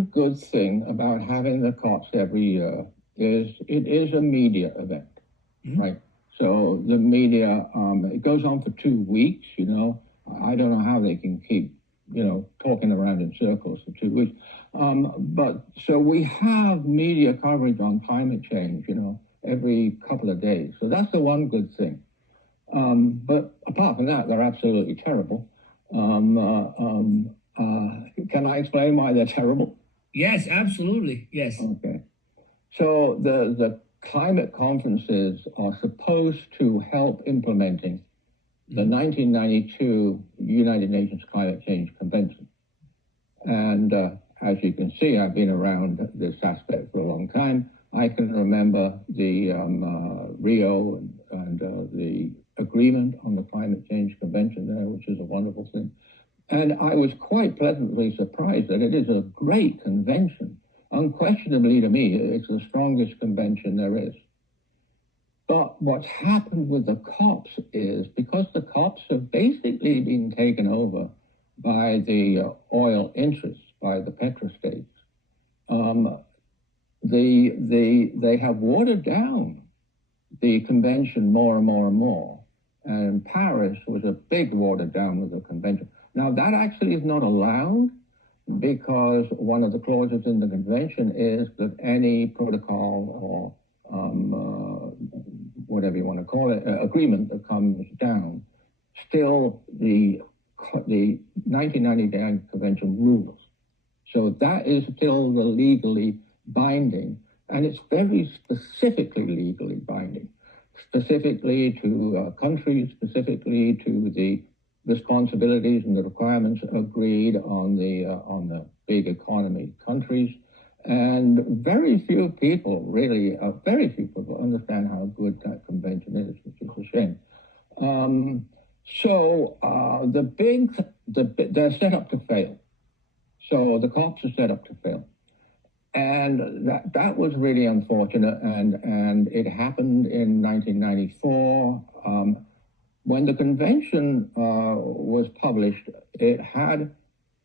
one good thing about having the COPs every year is it is a media event, right? So the media, it goes on for 2 weeks, you know. I don't know how they can keep, you know, talking around in circles for 2 weeks. But so we have media coverage on climate change, you know, every couple of days. So that's the one good thing. But apart from that, they're absolutely terrible. Can I explain why they're terrible? Yes, absolutely. Yes. Okay. So the climate conferences are supposed to help implementing the 1992 United Nations Climate Change Convention. And as you can see, I've been around this aspect for a long time. I can remember the Rio and the agreement on the Climate Change Convention there, which is a wonderful thing. And I was quite pleasantly surprised that it is a great convention. Unquestionably to me, it's the strongest convention there is. But what's happened with the COPs is, because the COPs have basically been taken over by the oil interests, by the petrostates, they have watered down the convention more and more and more. And Paris was a big watered down of the convention. Now, that actually is not allowed, because one of the clauses in the convention is that any protocol or whatever you want to call it, agreement that comes down, still the 1999 convention rules. So that is still the legally binding, and it's very specifically legally binding, specifically to countries, specifically to the responsibilities and the requirements agreed on the big economy countries. And very few people really, very few people understand how good that convention is, which is a shame. They're set up to fail. So the COPs are set up to fail. And that was really unfortunate, and it happened in 1994. When the convention was published, it had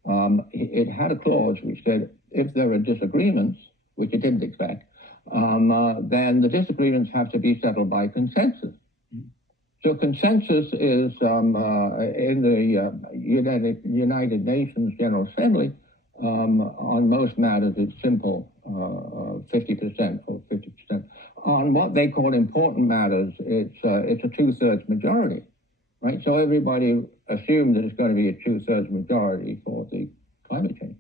a clause which said if there are disagreements, which it didn't expect, then the disagreements have to be settled by consensus. So consensus is in the United Nations General Assembly, on most matters, it's simple, 50% or 50%. On what they call important matters, it's a 2/3 majority, right? So everybody assumed that it's going to be a 2/3 majority for the climate change.